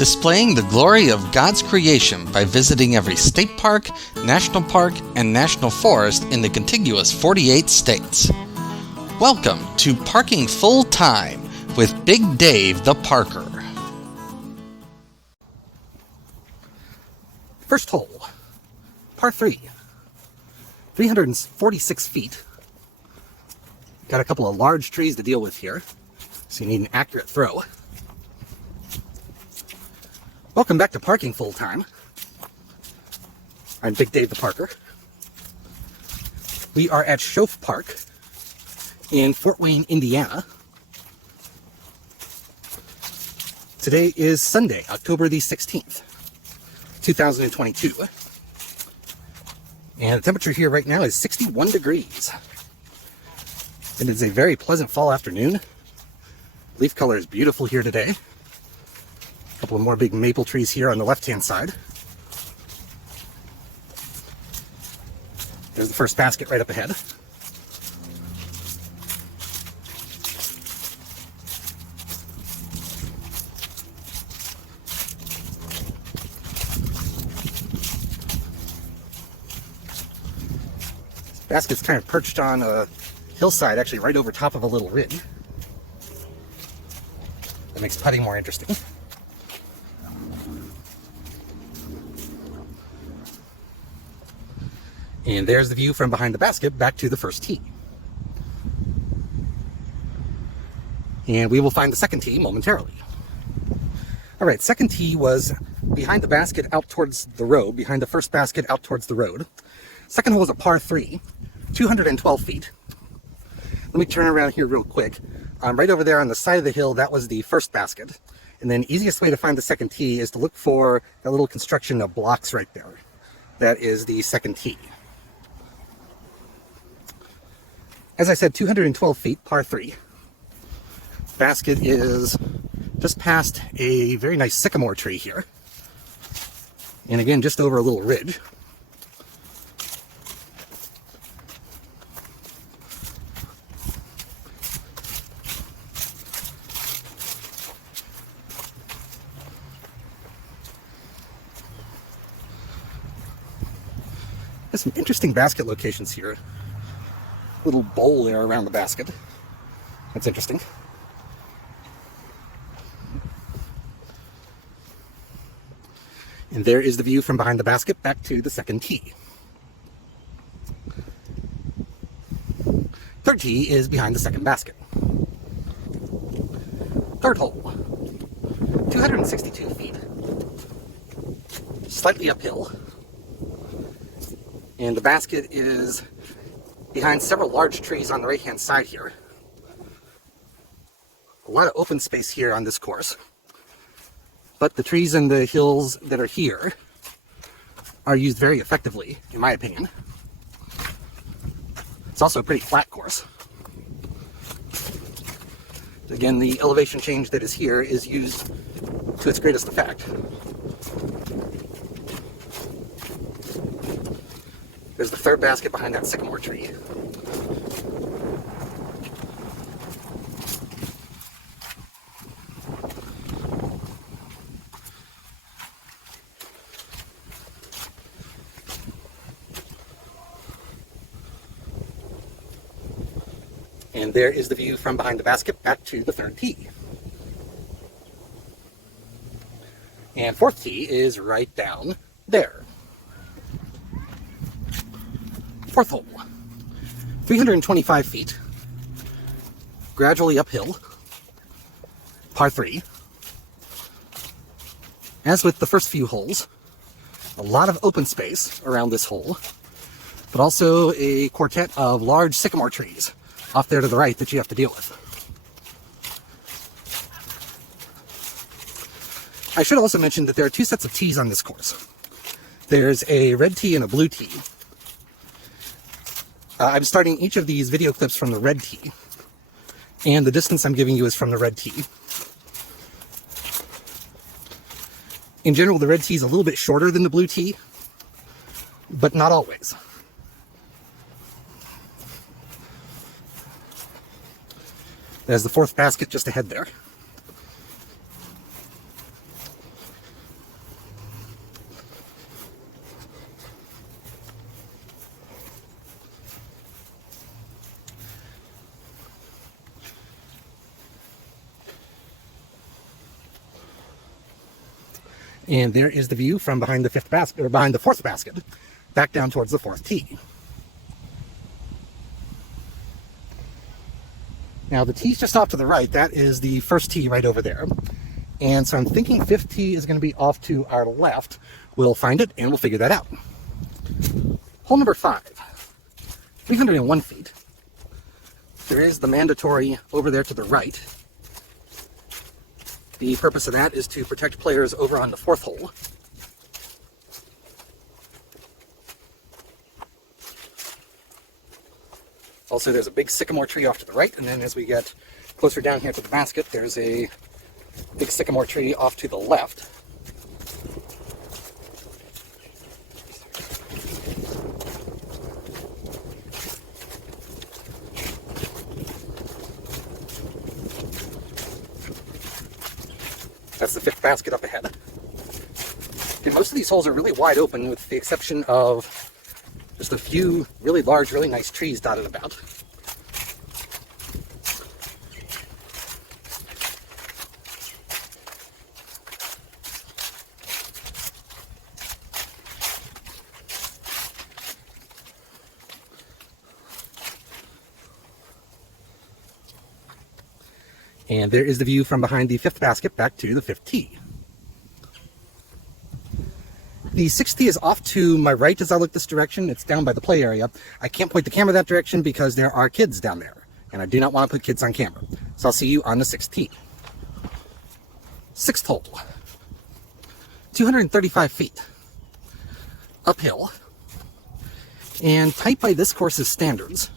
displaying the glory of God's creation by visiting every state park, national park, and national forest in the contiguous 48 states. Welcome to Parking Full Time with Big Dave the Parker. First hole, par 3, 346 feet. Got a couple of large trees to deal with here, so you need an accurate throw. Welcome back to Parking Full Time. I'm Big Dave the Parker. We are at Shoaff Park in Fort Wayne, Indiana. Today is Sunday, October the 16th, 2022. And the temperature here right now is 61 degrees. It is a very pleasant fall afternoon. Leaf color is beautiful here today. A couple of more big maple trees here on the left-hand side. There's the first basket right up ahead. This basket's kind of perched on a hillside, actually right over top of a little ridge. That makes putting more interesting. And there's the view from behind the basket back to the first tee. And we will find the second tee momentarily. All right, second tee was behind the basket out towards the road, behind the first basket out towards the road. Second hole was a par 3, 212 feet. Let me turn around here real quick. Right over there on the side of the hill, that was the first basket. And then easiest way to find the second tee is to look for that little construction of blocks right there. That is the second tee. As I said, 212 feet, par 3. Basket is just past a very nice sycamore tree here. And again, just over a little ridge. There's some interesting basket locations here. Little bowl there around the basket. That's interesting. And there is the view from behind the basket back to the second tee. Third tee is behind the second basket. Third hole, 262 feet, slightly uphill. And the basket is behind several large trees on the right-hand side here. A lot of open space here on this course. But the trees and the hills that are here are used very effectively, in my opinion. It's also a pretty flat course. Again, the elevation change that is here is used to its greatest effect. There's the third basket behind that sycamore tree. And there is the view from behind the basket back to the third tee. And fourth tee is right down there. Fourth hole, 325 feet, gradually uphill, par 3. As with the first few holes, a lot of open space around this hole, but also a quartet of large sycamore trees off there to the right that you have to deal with. I should also mention that there are two sets of tees on this course. There's a red tee and a blue tee. I'm starting each of these video clips from the red tee, and the distance I'm giving you is from the red tee. In general, the red tee is a little bit shorter than the blue tee, but not always. There's the fourth basket just ahead there. And there is the view from behind the fifth basket, or behind the fourth basket, back down towards the fourth tee. Now the tee's just off to the right. That is the first tee right over there. And so I'm thinking fifth tee is going to be off to our left. We'll find it and we'll figure that out. Hole number 5, 301 feet. There is the mandatory over there to the right. The purpose of that is to protect players over on the fourth hole. Also, there's a big sycamore tree off to the right, and then as we get closer down here to the basket, there's a big sycamore tree off to the left. That's the fifth basket up ahead. And most of these holes are really wide open with the exception of just a few really large, really nice trees dotted about. And there is the view from behind the fifth basket back to the fifth tee. The sixth tee is off to my right as I look this direction. It's down by the play area. I can't point the camera that direction because there are kids down there, and I do not want to put kids on camera. So I'll see you on the sixth tee. Sixth hole, 235 feet, uphill, and tight by this course's standards,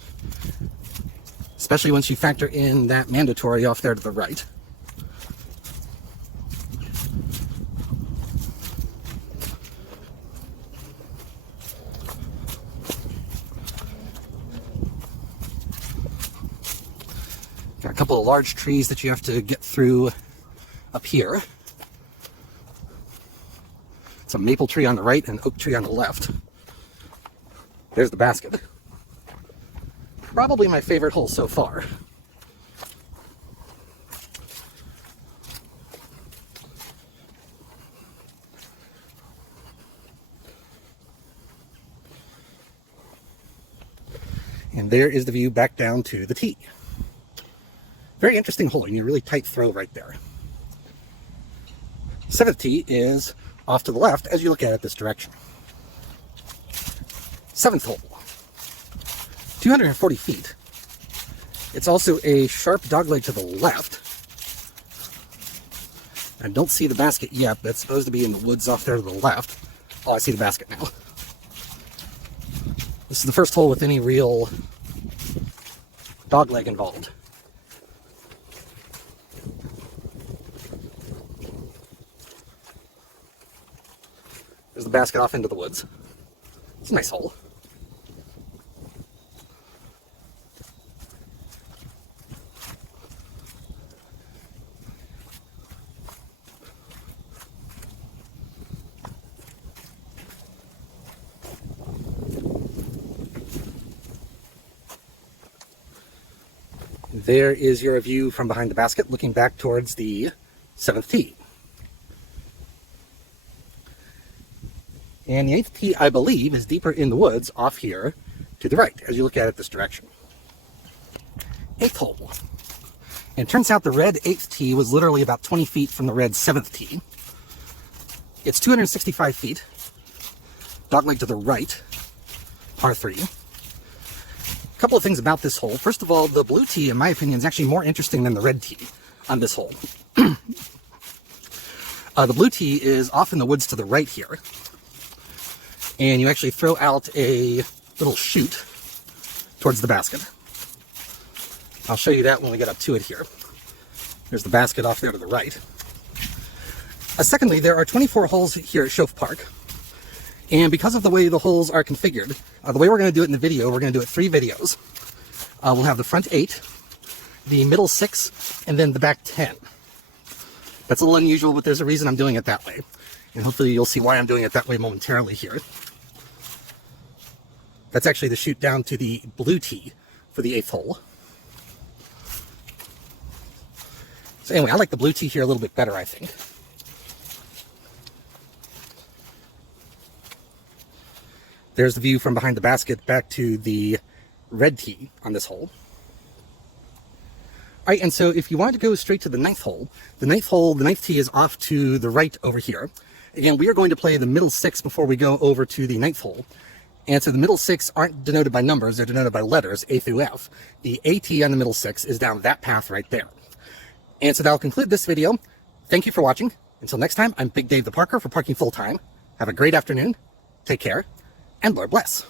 especially once you factor in that mandatory off there to the right. Got a couple of large trees that you have to get through up here. It's a maple tree on the right and an oak tree on the left. There's the basket. Probably my favorite hole so far. And there is the view back down to the tee. Very interesting hole, and a really tight throw right there. Seventh tee is off to the left as you look at it this direction. Seventh hole, 240 feet. It's also a sharp dogleg to the left. I don't see the basket yet, but it's supposed to be in the woods off there to the left. Oh, I see the basket now. This is the first hole with any real dogleg involved. There's the basket off into the woods. It's a nice hole. There is your view from behind the basket looking back towards the seventh tee. And the eighth tee, I believe, is deeper in the woods off here to the right as you look at it this direction. Eighth hole. And it turns out the red eighth tee was literally about 20 feet from the red seventh tee. It's 265 feet. Dogleg to the right, par 3. A couple of things about this hole. First of all, the blue tee, in my opinion, is actually more interesting than the red tee on this hole. The blue tee is off in the woods to the right here. And you actually throw out a little chute towards the basket. I'll show you that when we get up to it here. There's the basket off there to the right. Secondly, there are 24 holes here at Shoaff Park. And because of the way the holes are configured, the way we're going to do it in the video, we're going to do it 3 videos. We'll have the front 8, the middle 6, and then the back 10. That's a little unusual, but there's a reason I'm doing it that way. And hopefully you'll see why I'm doing it that way momentarily here. That's actually the chute down to the blue tee for the 8th hole. So anyway, I like the blue tee here a little bit better, I think. There's the view from behind the basket back to the red tee on this hole. All right, and so if you want to go straight to the ninth hole, the ninth tee is off to the right over here. Again, we are going to play the middle six before we go over to the ninth hole. And so the middle six aren't denoted by numbers, they're denoted by letters, A through F. The AT on the middle six is down that path right there. And so that'll conclude this video. Thank you for watching. Until next time, I'm Big Dave the Parker for Parking Full Time. Have a great afternoon, take care, and Lord bless.